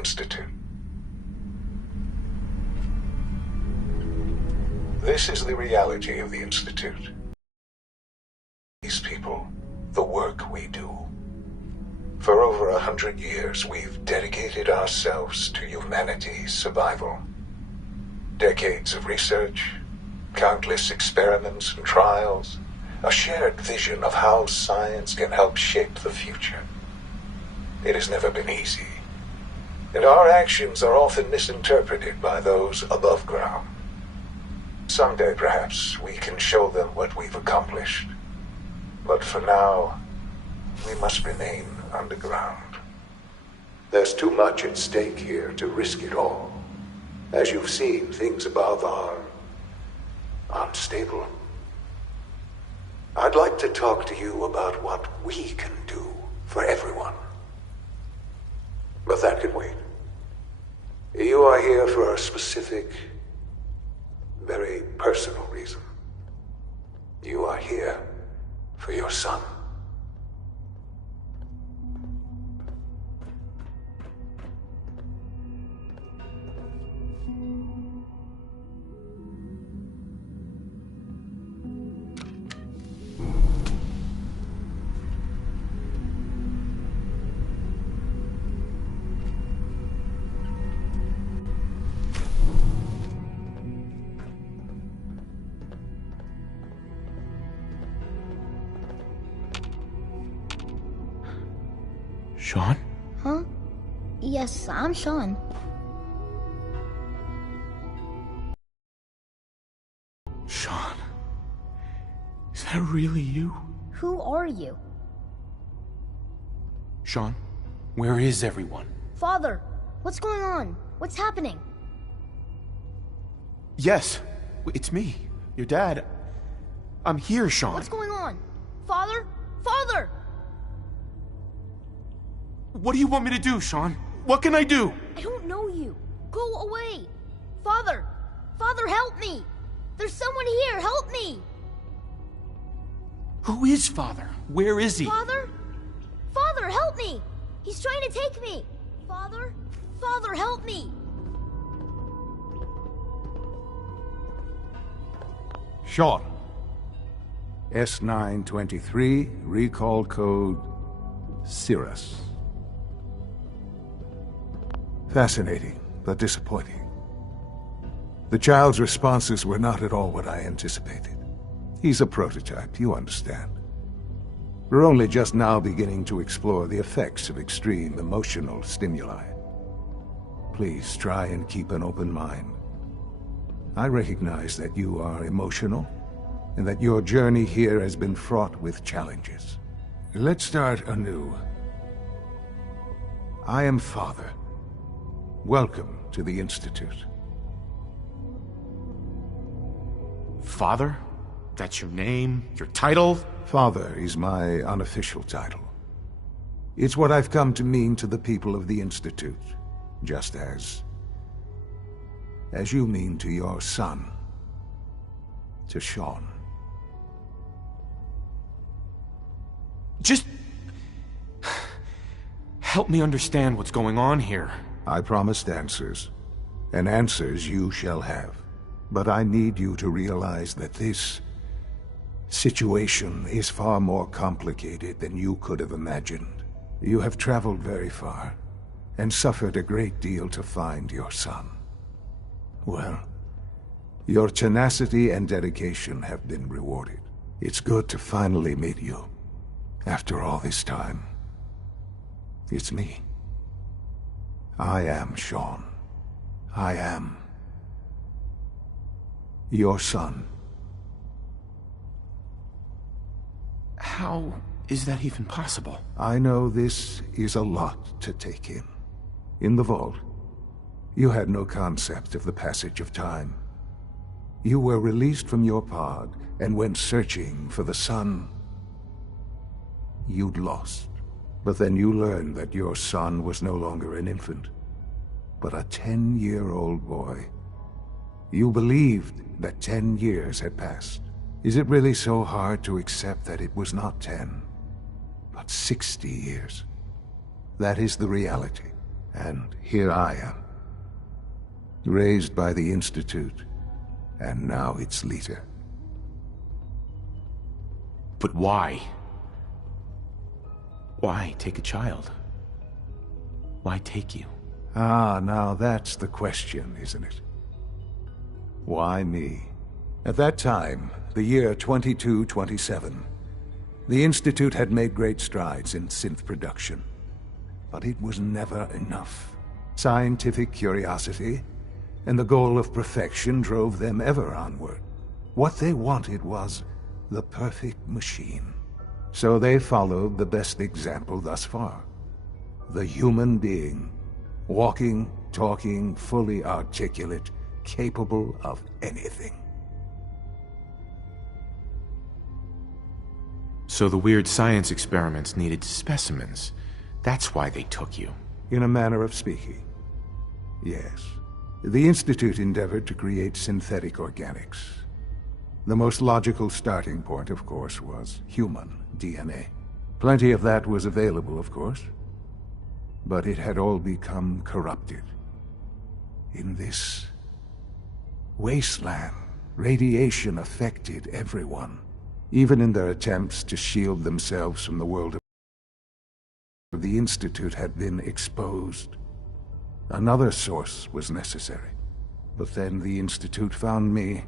Institute. This is the reality of the Institute. These people, the work we do. For over 100 years, we've dedicated ourselves to humanity's survival. Decades of research, countless experiments and trials, a shared vision of how science can help shape the future. It has never been easy, and our actions are often misinterpreted by those above ground. Someday, perhaps, we can show them what we've accomplished. But for now, we must remain underground. There's too much at stake here to risk it all. As you've seen, things above are unstable. I'd like to talk to you about what we can do for everyone. But that can wait. You are here for a specific, very personal reason. You are here for your son. Sean? Huh? Yes, I'm Sean. Sean? Is that really you? Who are you? Sean, where is everyone? Father, what's going on? What's happening? Yes, it's me, your dad. I'm here, Sean. What's going on? Father? Father! What do you want me to do, Sean? What can I do? I don't know you. Go away. Father! Father, help me! There's someone here, help me! Who is Father? Where is he? Father? Father, help me! He's trying to take me! Father? Father, help me! Sean. S923, recall code Cirrus. Fascinating, but disappointing. The child's responses were not at all what I anticipated. He's a prototype, you understand. We're only just now beginning to explore the effects of extreme emotional stimuli. Please try and keep an open mind. I recognize that you are emotional, and that your journey here has been fraught with challenges. Let's start anew. I am Father. Welcome to the Institute. Father? That's your name? Your title? Father is my unofficial title. It's what I've come to mean to the people of the Institute, just as you mean to your son, to Sean. Just help me understand what's going on here. I promised answers, and answers you shall have. But I need you to realize that this situation is far more complicated than you could have imagined. You have traveled very far, and suffered a great deal to find your son. Well, your tenacity and dedication have been rewarded. It's good to finally meet you, after all this time. It's me. I am Sean. I am your son. How is that even possible? I know this is a lot to take in. In the vault, you had no concept of the passage of time. You were released from your pod and went searching for the son you'd lost. But then you learned that your son was no longer an infant, but a 10-year-old boy. You believed that 10 years had passed. Is it really so hard to accept that it was not 10, but 60 years? That is the reality. And here I am, raised by the Institute, and now its leader. But why? Why take a child? Why take you? Ah, now that's the question, isn't it? Why me? At that time, the year 2227, the Institute had made great strides in synth production. But it was never enough. Scientific curiosity and the goal of perfection drove them ever onward. What they wanted was the perfect machine. So they followed the best example thus far. The human being. Walking, talking, fully articulate, capable of anything. So the weird science experiments needed specimens. That's why they took you. In a manner of speaking, yes. The Institute endeavored to create synthetic organics. The most logical starting point, of course, was human DNA. Plenty of that was available, of course. But it had all become corrupted. In this wasteland, radiation affected everyone, even in their attempts to shield themselves from the world of the Institute had been exposed. Another source was necessary. But then the Institute found me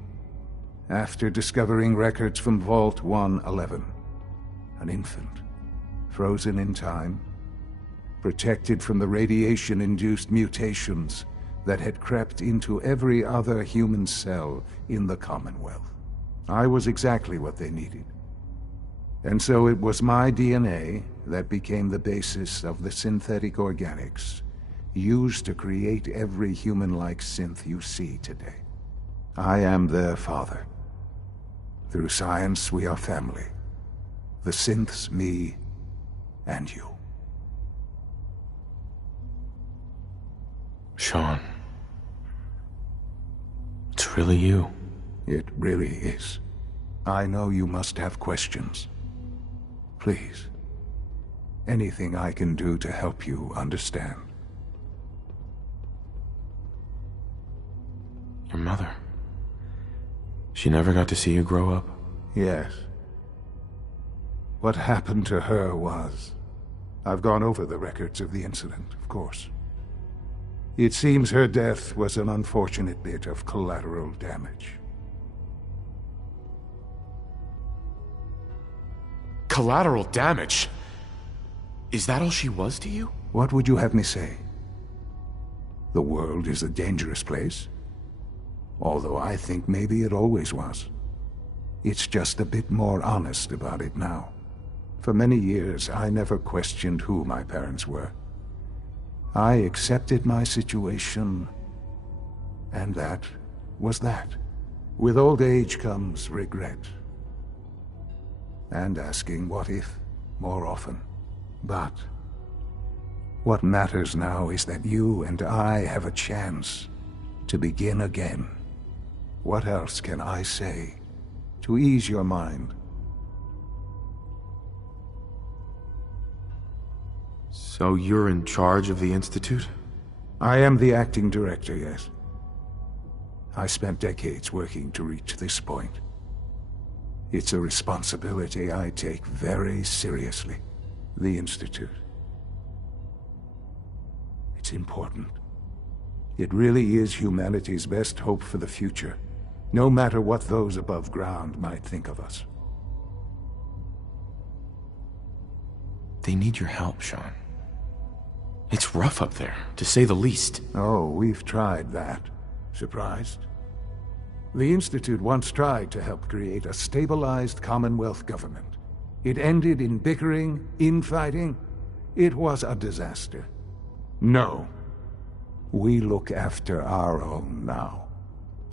after discovering records from Vault 111. An infant, frozen in time, protected from the radiation-induced mutations that had crept into every other human cell in the Commonwealth. I was exactly what they needed. And so it was my DNA that became the basis of the synthetic organics used to create every human-like synth you see today. I am their father. Through science, we are family. The synths, me, and you. Sean. It's really you. It really is. I know you must have questions. Please. Anything I can do to help you understand. Your mother. She never got to see you grow up? Yes. What happened to her was... I've gone over the records of the incident, of course. It seems her death was an unfortunate bit of collateral damage. Collateral damage? Is that all she was to you? What would you have me say? The world is a dangerous place? Although I think maybe it always was. It's just a bit more honest about it now. For many years, I never questioned who my parents were. I accepted my situation, and that was that. With old age comes regret. And asking what if more often. But what matters now is that you and I have a chance to begin again. What else can I say to ease your mind? So you're in charge of the Institute? I am the acting director, yes. I spent decades working to reach this point. It's a responsibility I take very seriously. The Institute. It's important. It really is humanity's best hope for the future, no matter what those above ground might think of us. They need your help, Sean. It's rough up there, to say the least. Oh, we've tried that. Surprised? The Institute once tried to help create a stabilized Commonwealth government. It ended in bickering, infighting. It was a disaster. No. We look after our own now.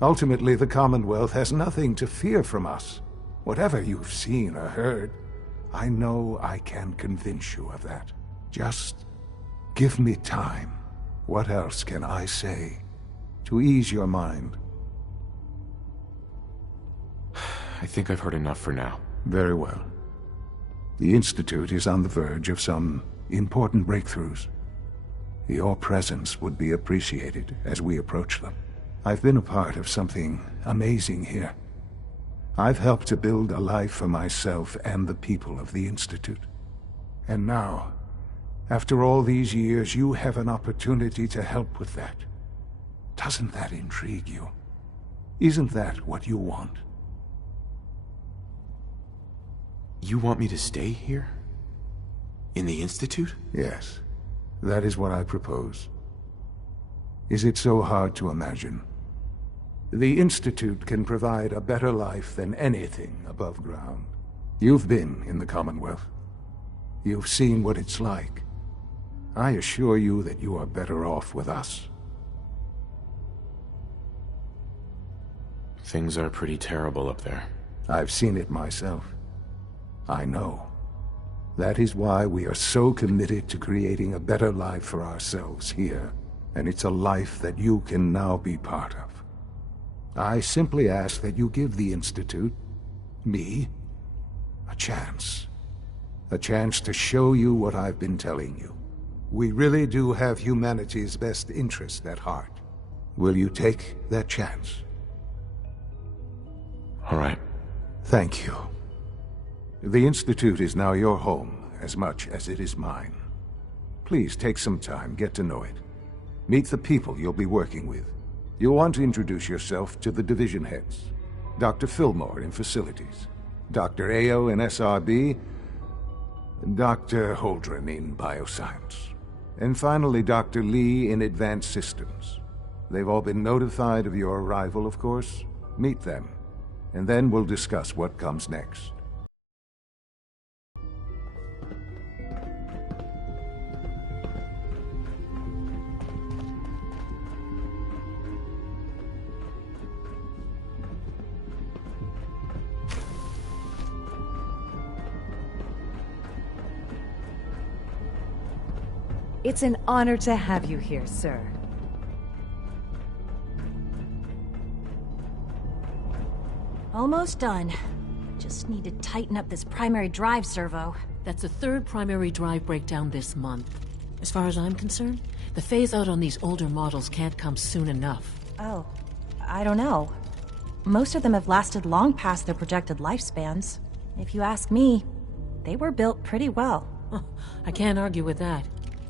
Ultimately, the Commonwealth has nothing to fear from us. Whatever you've seen or heard, I know I can convince you of that. Just give me time. What else can I say to ease your mind? I think I've heard enough for now. Very well. The Institute is on the verge of some important breakthroughs. Your presence would be appreciated as we approach them. I've been a part of something amazing here. I've helped to build a life for myself and the people of the Institute. And now, after all these years, you have an opportunity to help with that. Doesn't that intrigue you? Isn't that what you want? You want me to stay here? In the Institute? Yes, that is what I propose. Is it so hard to imagine? The Institute can provide a better life than anything above ground. You've been in the Commonwealth. You've seen what it's like. I assure you that you are better off with us. Things are pretty terrible up there. I've seen it myself. I know. That is why we are so committed to creating a better life for ourselves here. And it's a life that you can now be part of. I simply ask that you give the Institute, me, a chance. A chance to show you what I've been telling you. We really do have humanity's best interest at heart. Will you take that chance? All right. Thank you. The Institute is now your home as much as it is mine. Please take some time, get to know it. Meet the people you'll be working with. You'll want to introduce yourself to the division heads. Dr. Fillmore in Facilities, Dr. Ayo in SRB, Dr. Holdren in Bioscience, and finally Dr. Lee in Advanced Systems. They've all been notified of your arrival, of course. Meet them, and then we'll discuss what comes next. It's an honor to have you here, sir. Almost done. Just need to tighten up this primary drive servo. That's the third primary drive breakdown this month. As far as I'm concerned, the phase-out on these older models can't come soon enough. Oh, I don't know. Most of them have lasted long past their projected lifespans. If you ask me, they were built pretty well. I can't argue with that.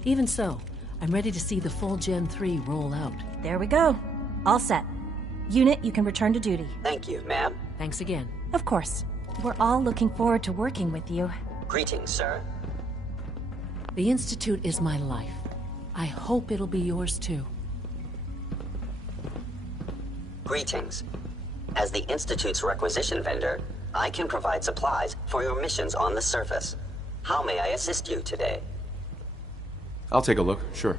Even so, I'm ready to see the full Gen 3 roll out. There we go. All set. Unit, you can return to duty. Thank you, ma'am. Thanks again. Of course. We're all looking forward to working with you. Greetings, sir. The Institute is my life. I hope it'll be yours too. Greetings. As the Institute's requisition vendor, I can provide supplies for your missions on the surface. How may I assist you today? I'll take a look, sure.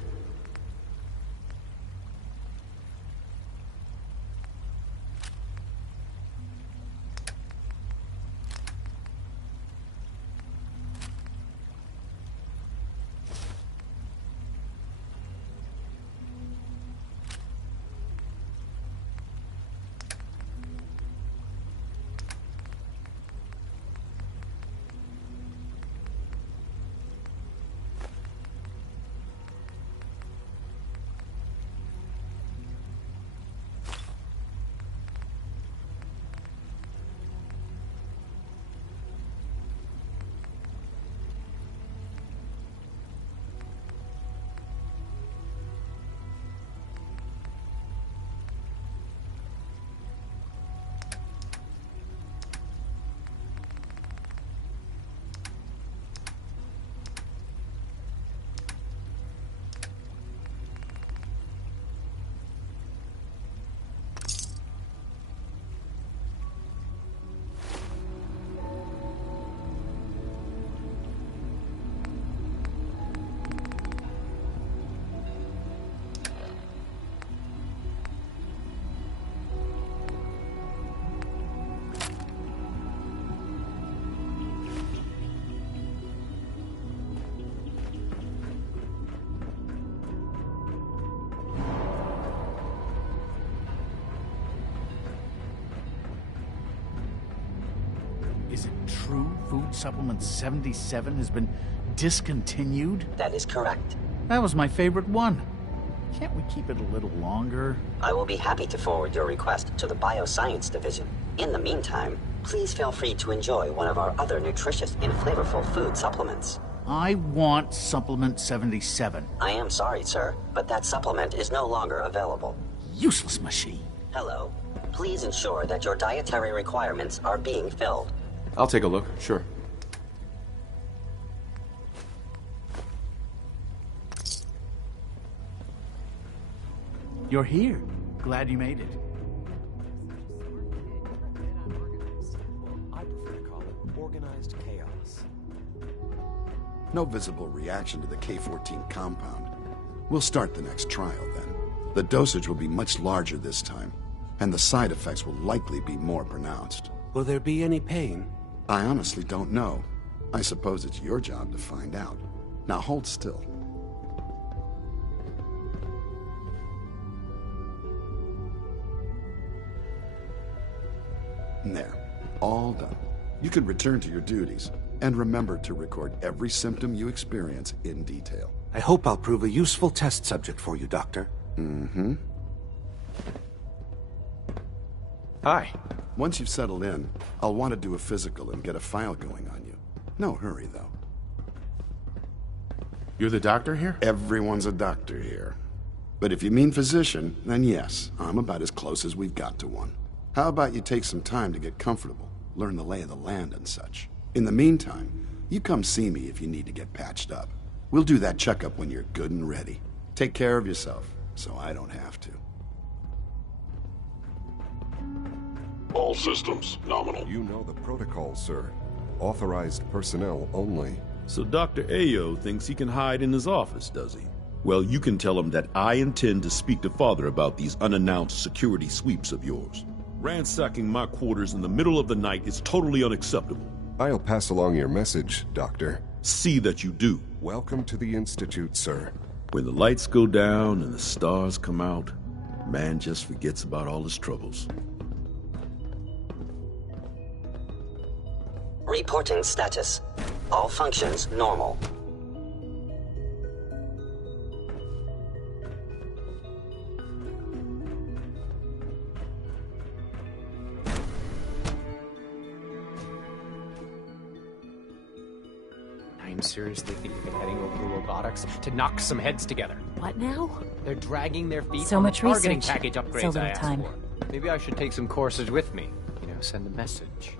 Is it true Food Supplement 77 has been discontinued? That is correct. That was my favorite one. Can't we keep it a little longer? I will be happy to forward your request to the Bioscience Division. In the meantime, please feel free to enjoy one of our other nutritious and flavorful food supplements. I want Supplement 77. I am sorry, sir, but that supplement is no longer available. Useless machine. Hello. Please ensure that your dietary requirements are being filled. I'll take a look, sure. You're here. Glad you made it. I prefer to call it organized chaos. No visible reaction to the K-14 compound. We'll start the next trial then. The dosage will be much larger this time, and the side effects will likely be more pronounced. Will there be any pain? I honestly don't know. I suppose it's your job to find out. Now hold still. There. All done. You can return to your duties, and remember to record every symptom you experience in detail. I hope I'll prove a useful test subject for you, Doctor. Mm-hmm. Hi. Once you've settled in, I'll want to do a physical and get a file going on you. No hurry, though. You're the doctor here? Everyone's a doctor here. But if you mean physician, then yes, I'm about as close as we've got to one. How about you take some time to get comfortable, learn the lay of the land and such. In the meantime, you come see me if you need to get patched up. We'll do that checkup when you're good and ready. Take care of yourself, so I don't have to. All systems nominal. You know the protocol, sir. Authorized personnel only. So Dr. Ayo thinks he can hide in his office, does he? Well, you can tell him that I intend to speak to Father about these unannounced security sweeps of yours. Ransacking my quarters in the middle of the night is totally unacceptable. I'll pass along your message, Doctor. See that you do. Welcome to the Institute, sir. When the lights go down and the stars come out, man just forgets about all his troubles. Reporting status. All functions normal. I'm seriously thinking of heading over to robotics to knock some heads together. What now? They're dragging their feet So on much the targeting research, package so upgrades little I asked time. for. Maybe I should take some courses with me. You know, send a message.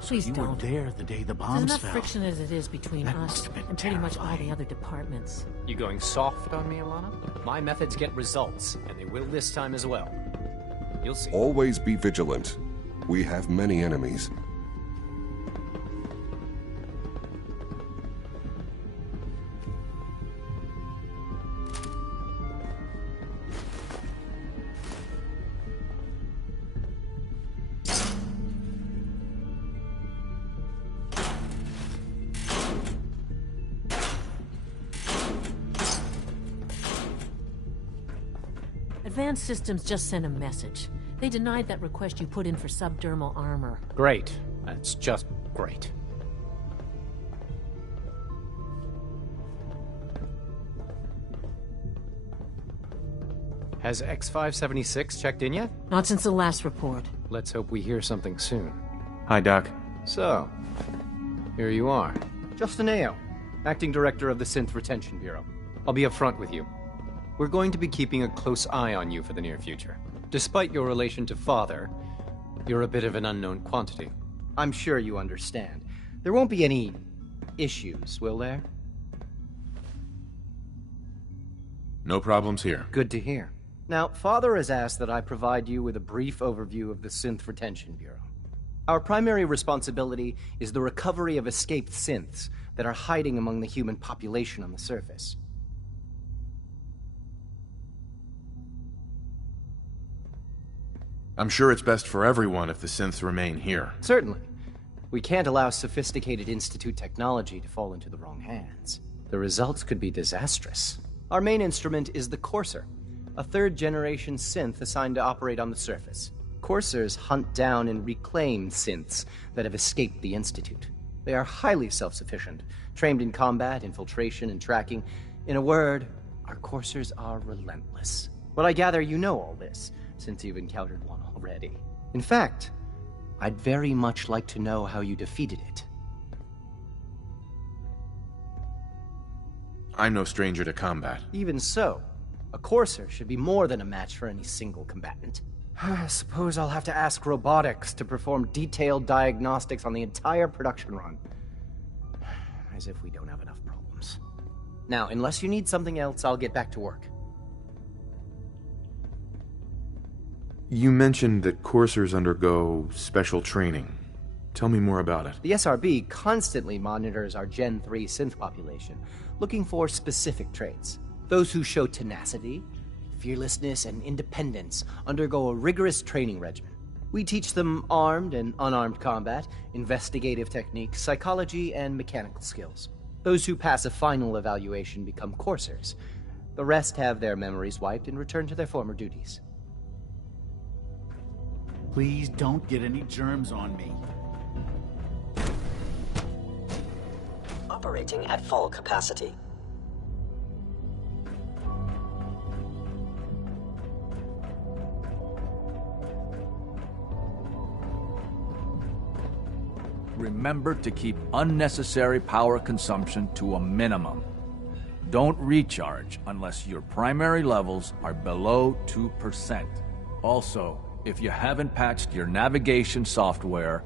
Please You don't. were there the day the There's bombs enough fell. friction as it is between That us must have been and pretty much all the terrifying. other departments. You going soft on me, Alana? My methods get results, and they will this time as well. You'll see. Always be vigilant. We have many enemies. Advanced Systems just sent a message. They denied that request you put in for subdermal armor. Great. That's just great. Has X-576 checked in yet? Not since the last report. Let's hope we hear something soon. Hi, Doc. So, here you are. Justin Ayo, Acting Director of the Synth Retention Bureau. I'll be upfront with you. We're going to be keeping a close eye on you for the near future. Despite your relation to Father, you're a bit of an unknown quantity. I'm sure you understand. There won't be any issues, will there? No problems here. Good to hear. Now, Father has asked that I provide you with a brief overview of the Synth Retention Bureau. Our primary responsibility is the recovery of escaped synths that are hiding among the human population on the surface. I'm sure it's best for everyone if the synths remain here. Certainly. We can't allow sophisticated Institute technology to fall into the wrong hands. The results could be disastrous. Our main instrument is the Courser, a third-generation synth assigned to operate on the surface. Coursers hunt down and reclaim synths that have escaped the Institute. They are highly self-sufficient, trained in combat, infiltration, and tracking. In a word, our coursers are relentless. But I gather you know all this, since you've encountered one already. In fact, I'd very much like to know how you defeated it. I'm no stranger to combat. Even so, a courser should be more than a match for any single combatant. I suppose I'll have to ask robotics to perform detailed diagnostics on the entire production run. As if we don't have enough problems. Now, unless you need something else, I'll get back to work. You mentioned that coursers undergo special training. Tell me more about it. The SRB constantly monitors our Gen 3 synth population, looking for specific traits. Those who show tenacity, fearlessness, and independence undergo a rigorous training regimen. We teach them armed and unarmed combat, investigative techniques, psychology, and mechanical skills. Those who pass a final evaluation become coursers. The rest have their memories wiped and return to their former duties. Please don't get any germs on me. Operating at full capacity. Remember to keep unnecessary power consumption to a minimum. Don't recharge unless your primary levels are below 2%. Also, if you haven't patched your navigation software,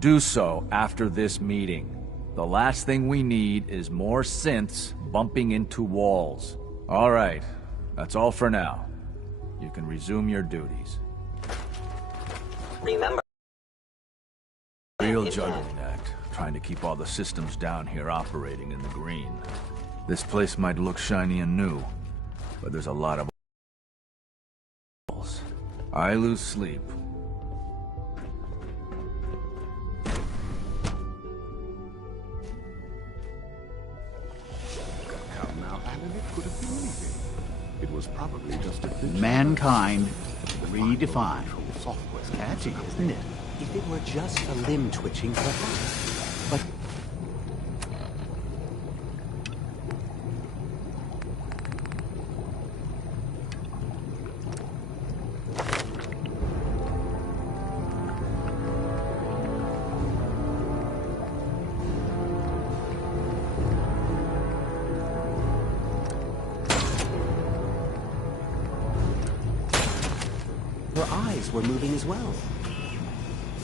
do so after this meeting. The last thing we need is more synths bumping into walls. All right, that's all for now. You can resume your duties. Remember. Real juggling act, trying to keep all the systems down here operating in the green. This place might look shiny and new, but there's a lot of I lose sleep. Come now, Alan, it could have been anything. It was probably just a glitch. Mankind redefined. Software. Catchy, isn't it? If it were just a limb twitching, perhaps. But her eyes were moving as well.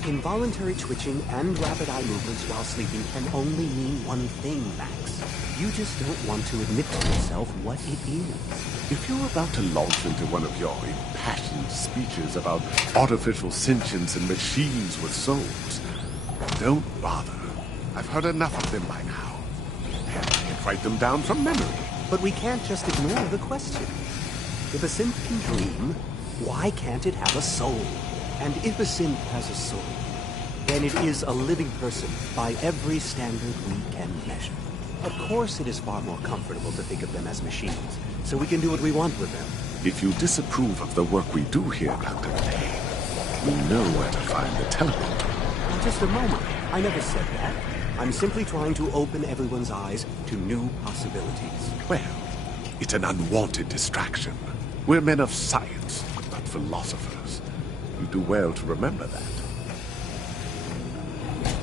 Involuntary twitching and rapid eye movements while sleeping can only mean one thing, Max. You just don't want to admit to yourself what it is. If you're about to launch into one of your impassioned speeches about artificial sentience and machines with souls, don't bother. I've heard enough of them by now. And I can write them down from memory. But we can't just ignore the question. If a synth can dream, why can't it have a soul? And if a synth has a soul, then it is a living person by every standard we can measure. Of course it is far more comfortable to think of them as machines, so we can do what we want with them. If you disapprove of the work we do here, Dr. Payne, we know where to find the telephone. Now, just a moment. I never said that. I'm simply trying to open everyone's eyes to new possibilities. Well, it's an unwanted distraction. We're men of science, not philosophers. You do well to remember that.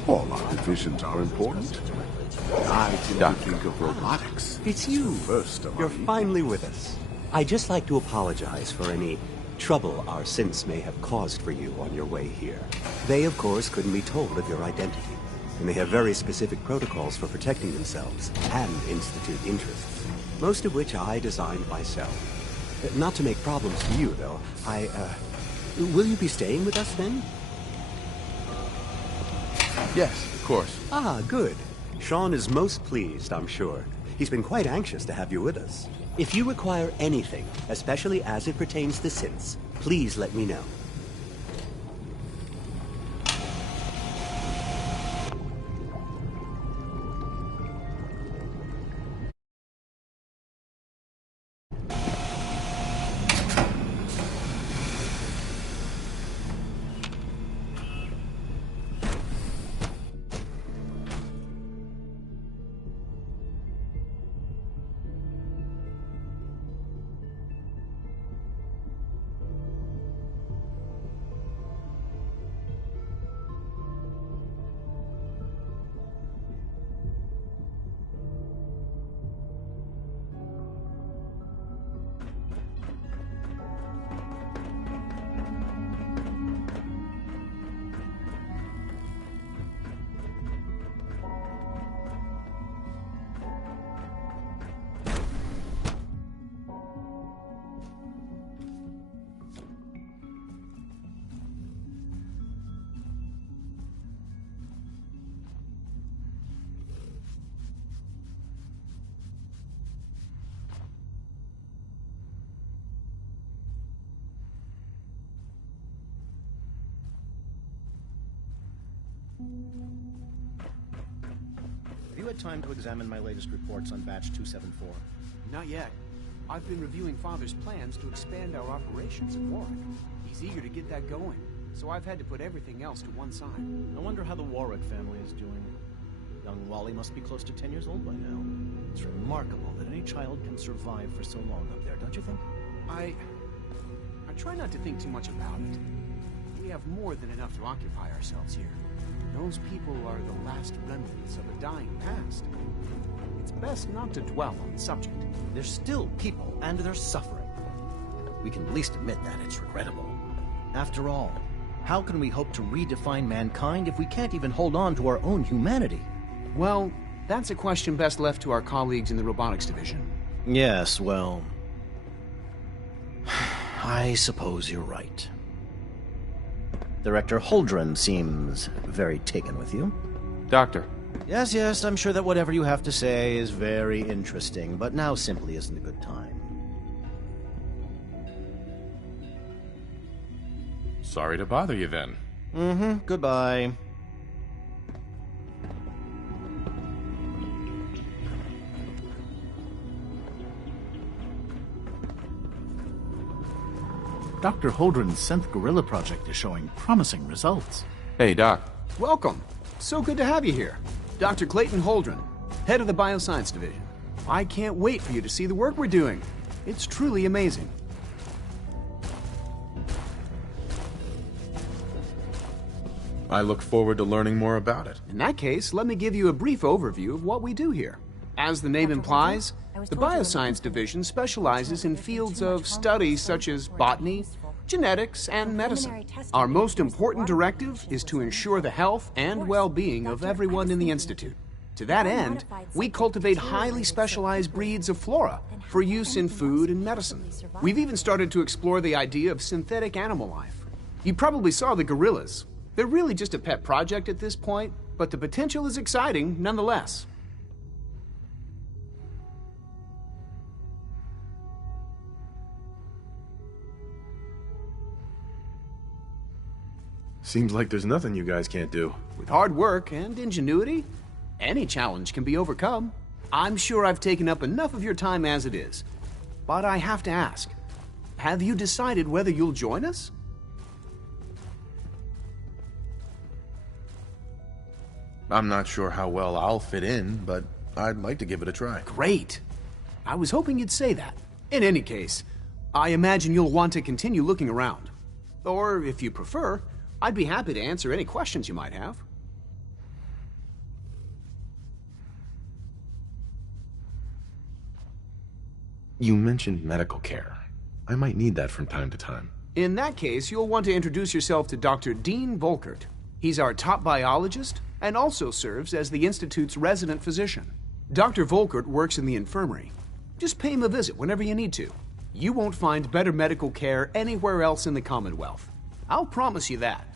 All our divisions are important. I tend to think of robotics. It's you. First of all. You're finally with us. I'd just like to apologize for any trouble our synths may have caused for you on your way here. They, of course, couldn't be told of your identity, and they have very specific protocols for protecting themselves and Institute interests, most of which I designed myself. Not to make problems for you, though. Will you be staying with us, then? Yes, of course. Ah, good. Sean is most pleased, I'm sure. He's been quite anxious to have you with us. If you require anything, especially as it pertains to synths, please let me know. Have you had time to examine my latest reports on Batch 274? Not yet. I've been reviewing Father's plans to expand our operations at Warwick. He's eager to get that going, so I've had to put everything else to one side. I wonder how the Warwick family is doing. Young Wally must be close to 10 years old by now. It's remarkable that any child can survive for so long up there, don't you think? I try not to think too much about it. We have more than enough to occupy ourselves here. Those people are the last remnants of a dying past. It's best not to dwell on the subject. They're still people, and they're suffering. We can at least admit that it's regrettable. After all, how can we hope to redefine mankind if we can't even hold on to our own humanity? Well, that's a question best left to our colleagues in the robotics division. Yes, well... I suppose you're right. Director Holdren seems very taken with you. Doctor. Yes, I'm sure that whatever you have to say is very interesting, but now simply isn't a good time. Sorry to bother you then. Goodbye. Dr. Holdren's synth gorilla project is showing promising results. Hey, Doc. Welcome. So good to have you here. Dr. Clayton Holdren, head of the Bioscience Division. I can't wait for you to see the work we're doing. It's truly amazing. I look forward to learning more about it. In that case, let me give you a brief overview of what we do here. As the name implies, the Bioscience Division specializes in fields of study such as botany, genetics, and medicine. Our most important directive is to ensure the health and well-being of everyone in the Institute. To that end, we cultivate highly specialized breeds of flora for use in food and medicine. We've even started to explore the idea of synthetic animal life. You probably saw the gorillas. They're really just a pet project at this point, but the potential is exciting nonetheless. Seems like there's nothing you guys can't do. With hard work and ingenuity, any challenge can be overcome. I'm sure I've taken up enough of your time as it is. But I have to ask, have you decided whether you'll join us? I'm not sure how well I'll fit in, but I'd like to give it a try. Great. I was hoping you'd say that. In any case, I imagine you'll want to continue looking around. Or, if you prefer, I'd be happy to answer any questions you might have. You mentioned medical care. I might need that from time to time. In that case, you'll want to introduce yourself to Dr. Dean Volkert. He's our top biologist and also serves as the Institute's resident physician. Dr. Volkert works in the infirmary. Just pay him a visit whenever you need to. You won't find better medical care anywhere else in the Commonwealth. I'll promise you that.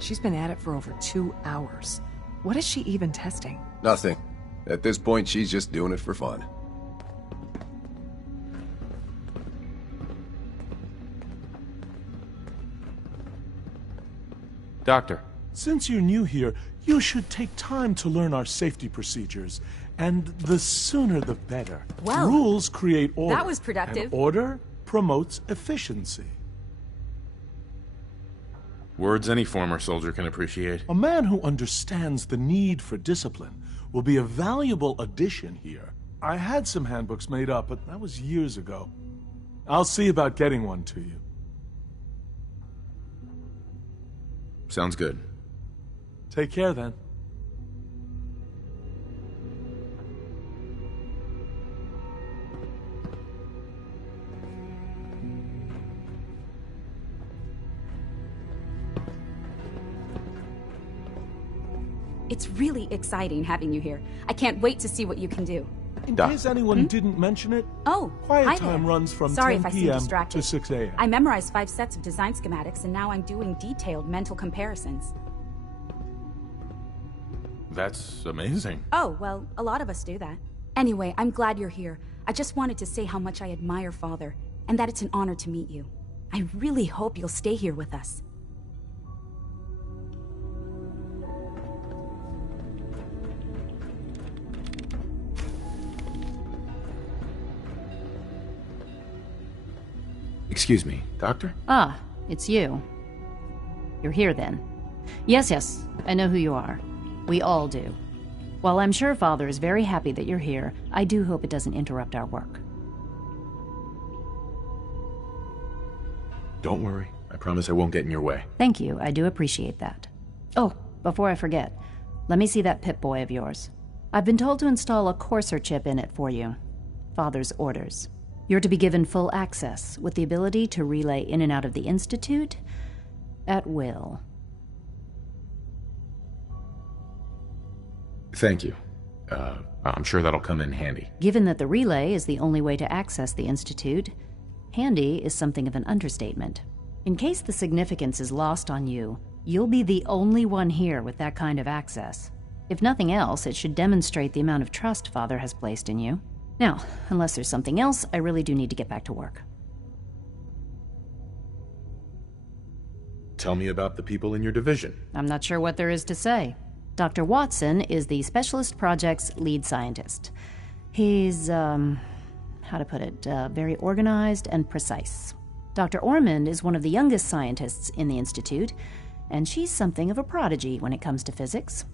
She's been at it for over 2 hours. What is she even testing? Nothing. At this point, she's just doing it for fun. Doctor. Since you're new here, you should take time to learn our safety procedures. And the sooner the better. Well, rules create order. that was productive. And order promotes efficiency. Words any former soldier can appreciate. A man who understands the need for discipline will be a valuable addition here. I had some handbooks made up, but that was years ago. I'll see about getting one to you. Sounds good. Take care, then. It's really exciting having you here. I can't wait to see what you can do. In case anyone didn't mention it, quiet hi time there. runs from Sorry 10 if I seem p.m. distracted. to 6 a.m. I memorized 5 sets of design schematics, and now I'm doing detailed mental comparisons. That's amazing. Oh, well, a lot of us do that. Anyway, I'm glad you're here. I just wanted to say how much I admire Father, and that it's an honor to meet you. I really hope you'll stay here with us. Excuse me, Doctor? Ah, it's you. You're here then. Yes, I know who you are. We all do. While I'm sure Father is very happy that you're here, I do hope it doesn't interrupt our work. Don't worry. I promise I won't get in your way. Thank you, I do appreciate that. Oh, before I forget, let me see that Pip-Boy of yours. I've been told to install a Courser chip in it for you. Father's orders. You're to be given full access, with the ability to relay in and out of the Institute at will. Thank you. I'm sure that'll come in handy. Given that the relay is the only way to access the Institute, handy is something of an understatement. In case the significance is lost on you, you'll be the only one here with that kind of access. If nothing else, it should demonstrate the amount of trust Father has placed in you. Now, unless there's something else, I really do need to get back to work. Tell me about the people in your division. I'm not sure what there is to say. Dr. Watson is the Specialist Project's lead scientist. He's, how to put it, very organized and precise. Dr. Ormond is one of the youngest scientists in the Institute, and she's something of a prodigy when it comes to physics.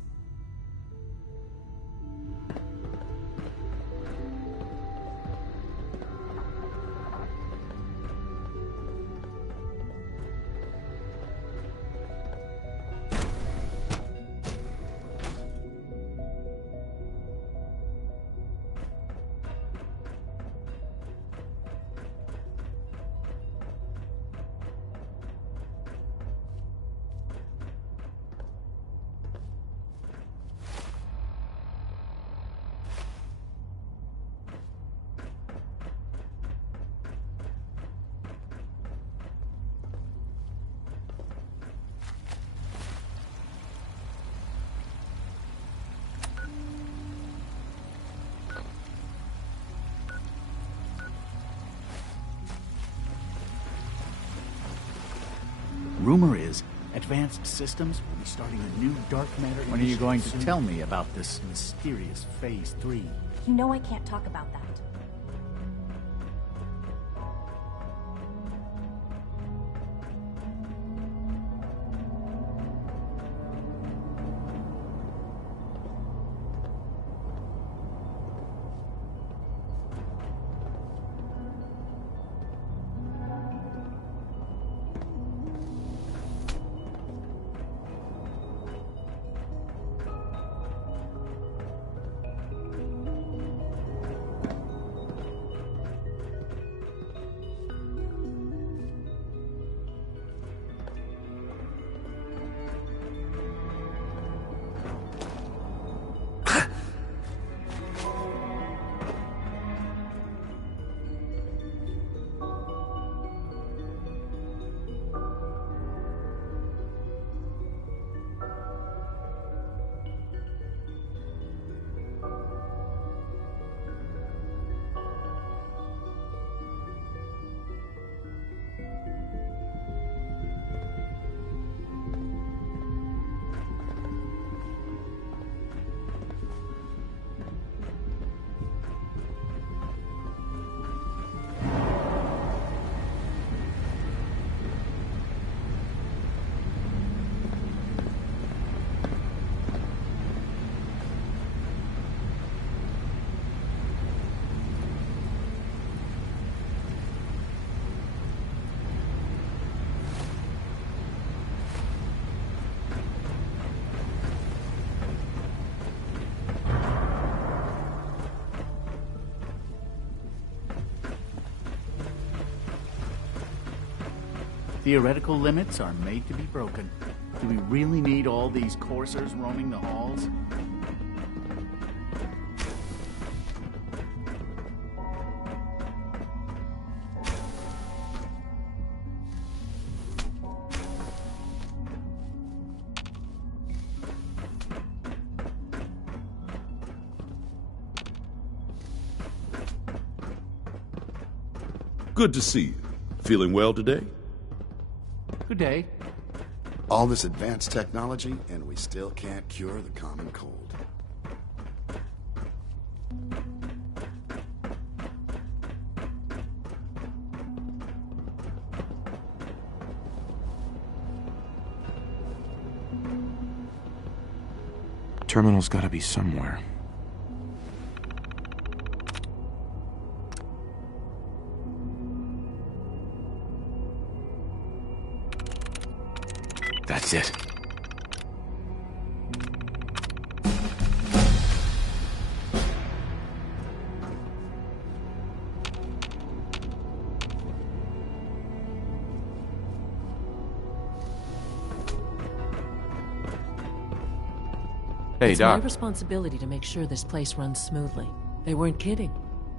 Rumor is, Advanced Systems will be starting a new dark matter. When are you going to tell me about this mysterious Phase 3? You know I can't talk about that. Theoretical limits are made to be broken. Do we really need all these coursers roaming the halls? Good to see you. Feeling well today? Good day. All this advanced technology, and we still can't cure the common cold. Terminal's gotta be somewhere. That's it. Hey, it's Doc. my responsibility to make sure this place runs smoothly. They weren't kidding.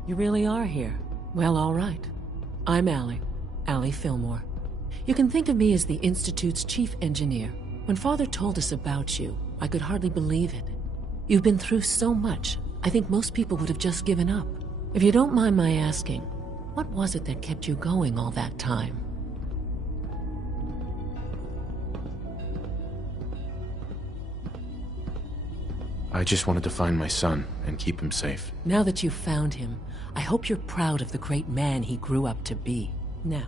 You really are here. Well, all right. I'm Allie Fillmore. You can think of me as the Institute's chief engineer. When Father told us about you, I could hardly believe it. You've been through so much, I think most people would have just given up. If you don't mind my asking, what was it that kept you going all that time? I just wanted to find my son and keep him safe. Now that you've found him, I hope you're proud of the great man he grew up to be. Now,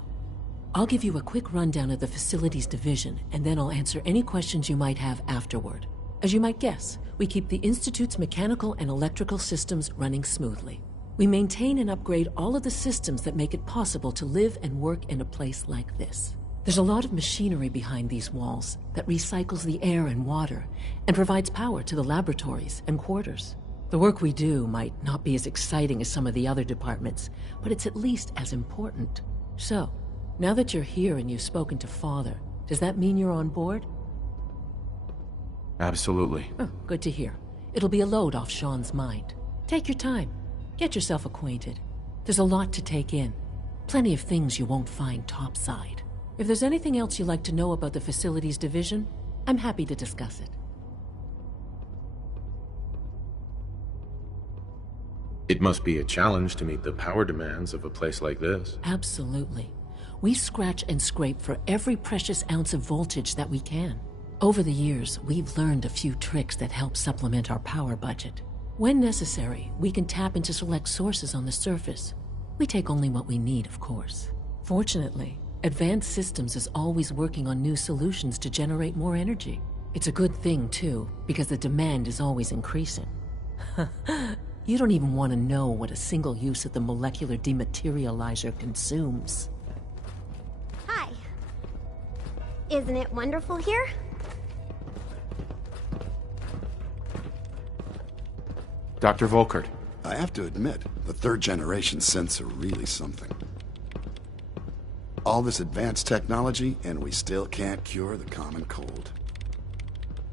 I'll give you a quick rundown of the Facilities Division, and then I'll answer any questions you might have afterward. As you might guess, we keep the Institute's mechanical and electrical systems running smoothly. We maintain and upgrade all of the systems that make it possible to live and work in a place like this. There's a lot of machinery behind these walls that recycles the air and water and provides power to the laboratories and quarters. The work we do might not be as exciting as some of the other departments, but it's at least as important. So, now that you're here and you've spoken to Father, does that mean you're on board? Absolutely. Oh, good to hear. It'll be a load off Sean's mind. Take your time. Get yourself acquainted. There's a lot to take in. Plenty of things you won't find topside. If there's anything else you'd like to know about the Facilities Division, I'm happy to discuss it. It must be a challenge to meet the power demands of a place like this. Absolutely. We scratch and scrape for every precious ounce of voltage that we can. Over the years, we've learned a few tricks that help supplement our power budget. When necessary, we can tap into select sources on the surface. We take only what we need, of course. Fortunately, Advanced Systems is always working on new solutions to generate more energy. It's a good thing, too, because the demand is always increasing. You don't even want to know what a single use of the molecular dematerializer consumes. Hi. Isn't it wonderful here? Dr. Volkert. I have to admit, the third-generation synths are really something. All this advanced technology, and we still can't cure the common cold.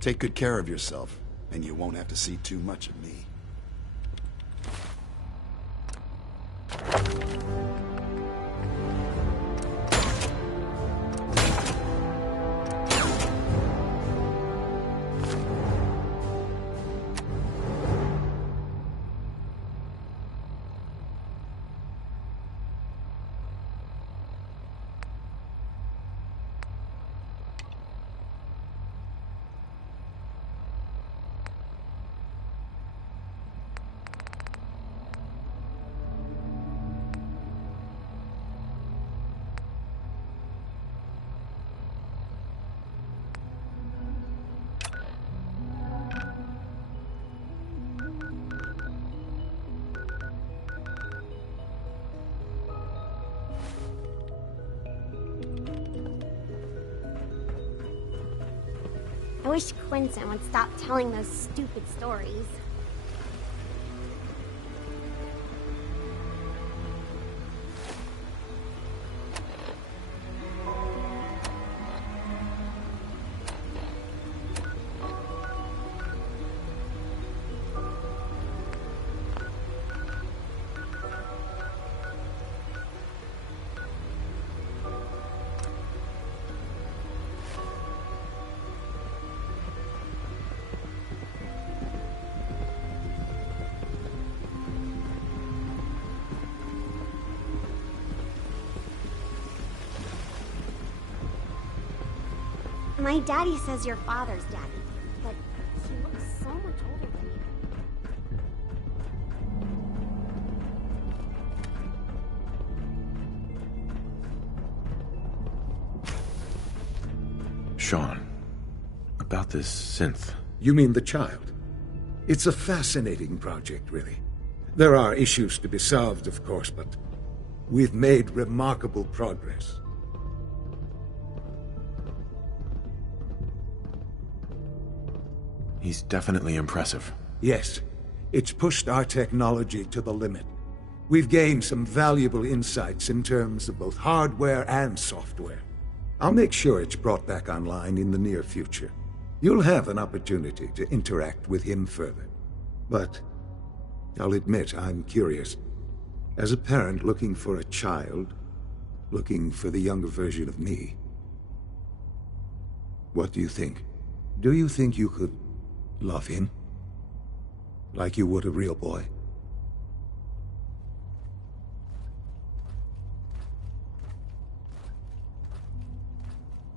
Take good care of yourself, and you won't have to see too much of me. I wish Quentin would stop telling those stupid stories. My daddy says your father's daddy, but he looks so much older than you. Sean, about this synth. You mean the child? It's a fascinating project, really. There are issues to be solved, of course, but we've made remarkable progress. He's definitely impressive. Yes, it's pushed our technology to the limit. We've gained some valuable insights in terms of both hardware and software. I'll make sure it's brought back online in the near future. You'll have an opportunity to interact with him further. But I'll admit I'm curious. As a parent looking for a child, looking for the younger version of me, what do you think? Do you think you could love him? Like you would a real boy?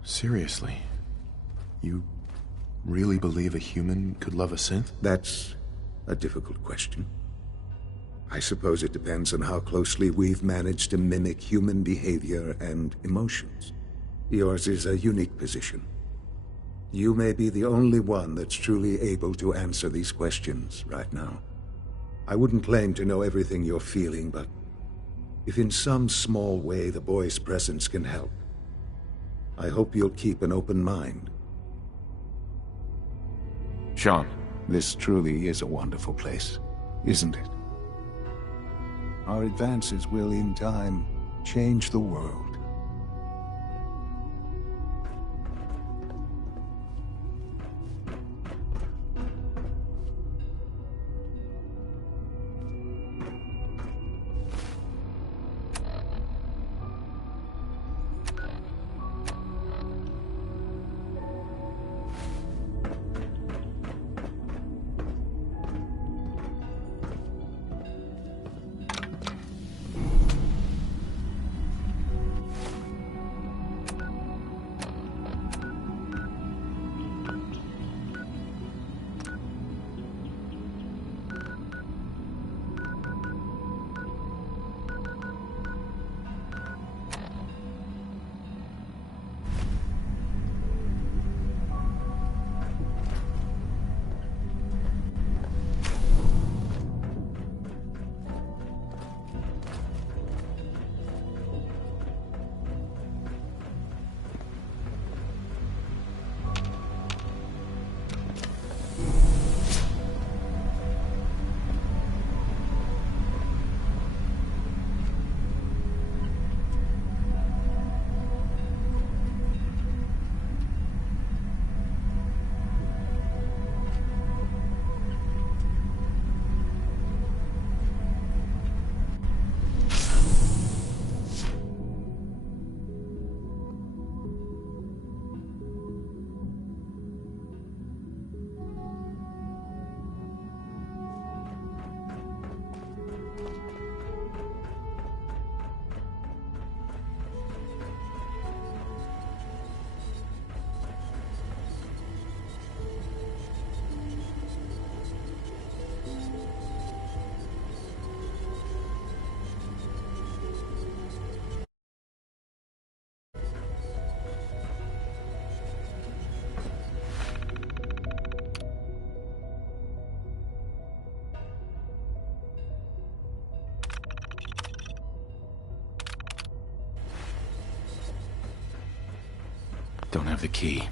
Seriously? You really believe a human could love a synth? That's a difficult question. I suppose it depends on how closely we've managed to mimic human behavior and emotions. Yours is a unique position. You may be the only one that's truly able to answer these questions right now. I wouldn't claim to know everything you're feeling, but if in some small way the boy's presence can help, I hope you'll keep an open mind. Sean. This truly is a wonderful place, isn't it? Our advances will, in time, change the world. Don't have the key.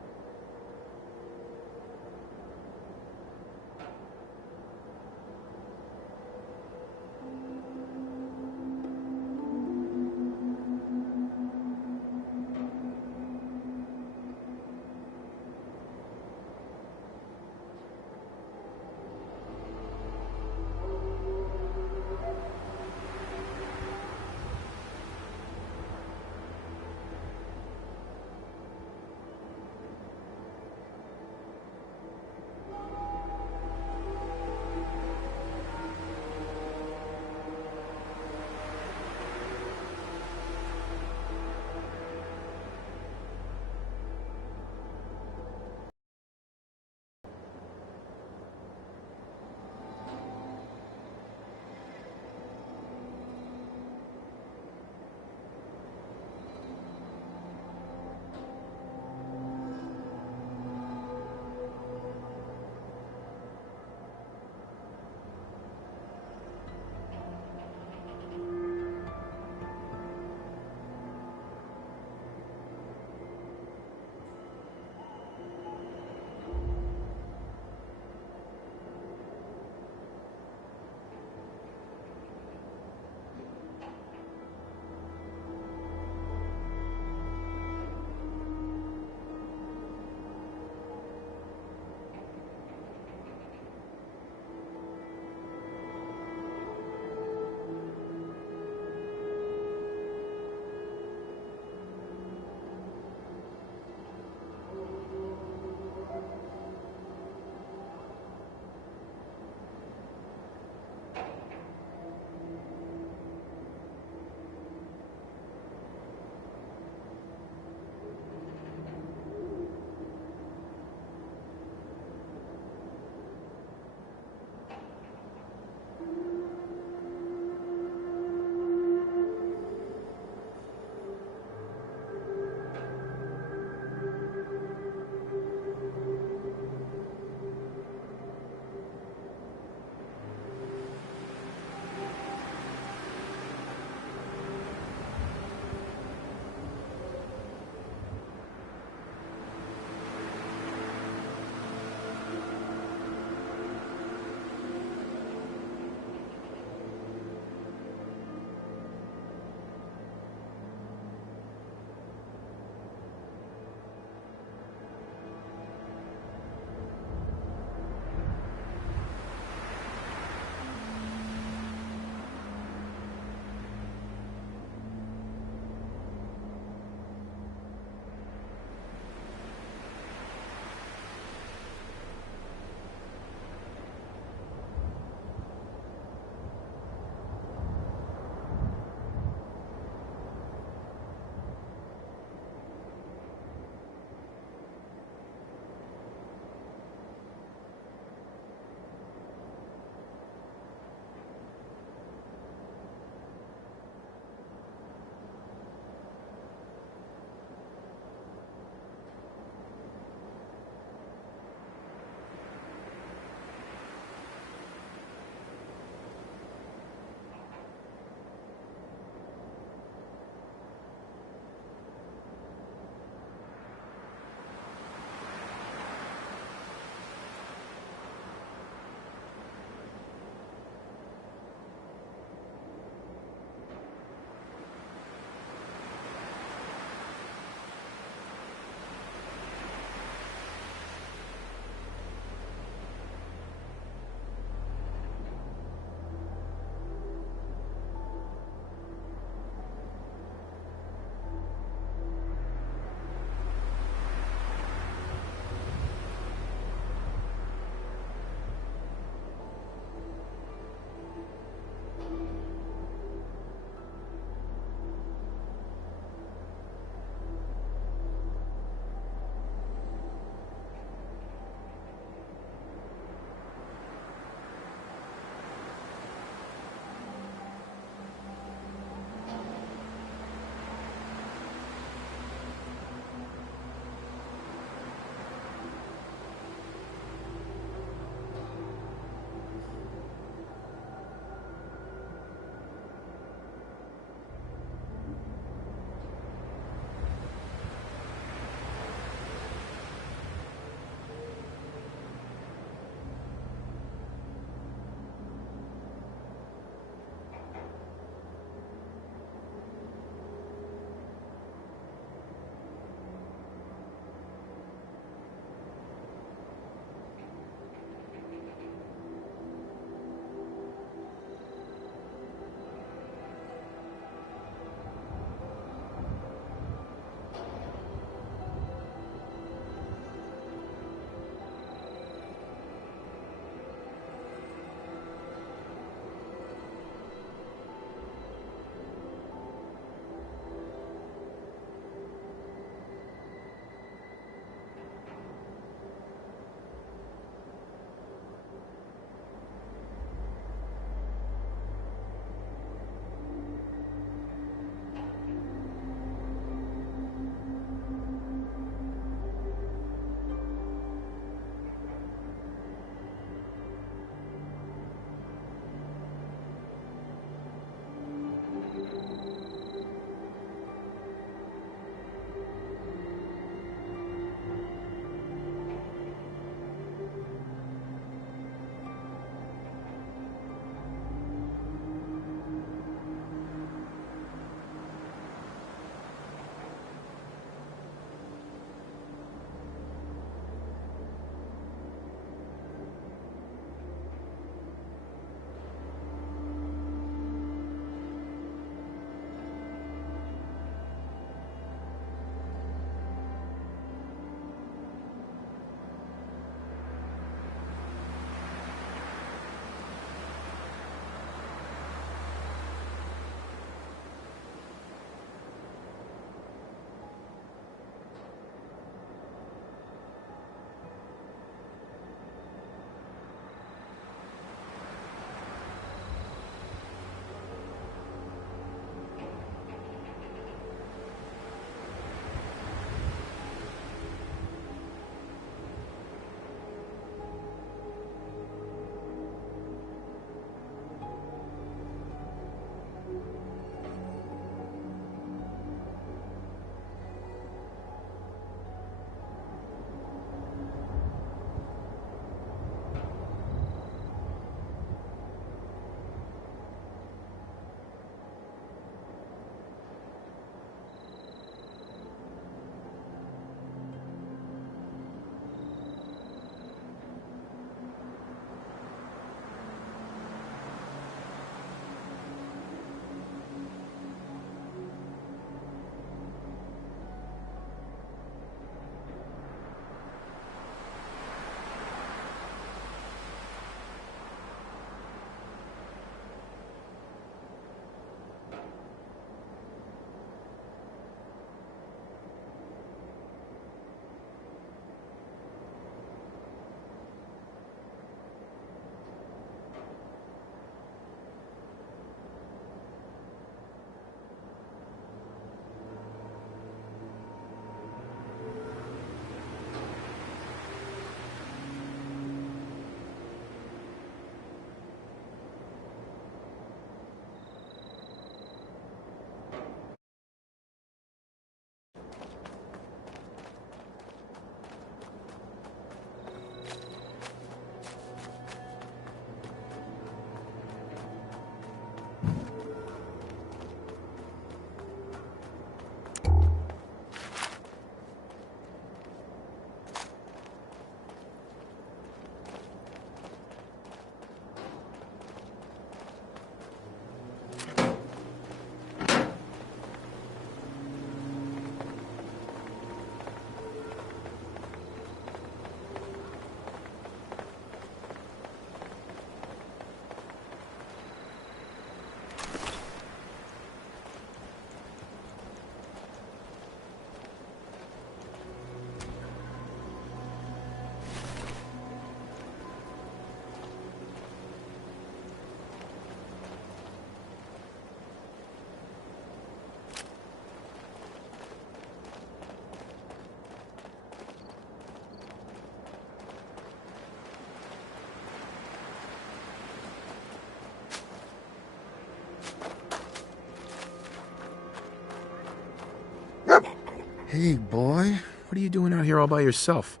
Hey, boy. What are you doing out here all by yourself?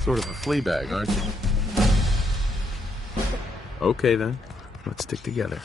Sort of a flea bag, aren't you? Okay, then. Let's stick together.